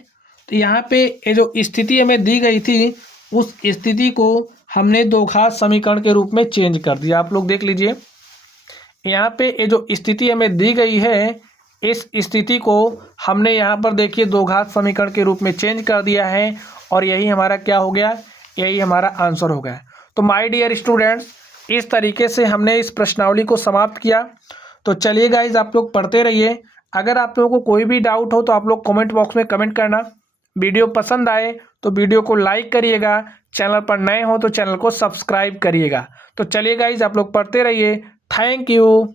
तो यहाँ पे ये जो स्थिति हमें दी गई थी उस स्थिति को हमने द्विघात समीकरण के रूप में चेंज कर दिया। आप लोग देख लीजिए यहाँ पे ये जो स्थिति हमें दी गई है इस स्थिति को हमने यहाँ पर देखिए द्विघात समीकरण के रूप में चेंज कर दिया है और यही हमारा क्या हो गया, यही हमारा आंसर हो गया। तो माय डियर स्टूडेंट्स इस तरीके से हमने इस प्रश्नावली को समाप्त किया। तो चलिए गाइज आप लोग पढ़ते रहिए। अगर आप लोगों को कोई भी डाउट हो तो आप लोग कमेंट बॉक्स में कमेंट करना। वीडियो पसंद आए तो वीडियो को लाइक करिएगा, चैनल पर नए हो तो चैनल को सब्सक्राइब करिएगा। तो चलिए गाइज आप लोग पढ़ते रहिए। Thank you.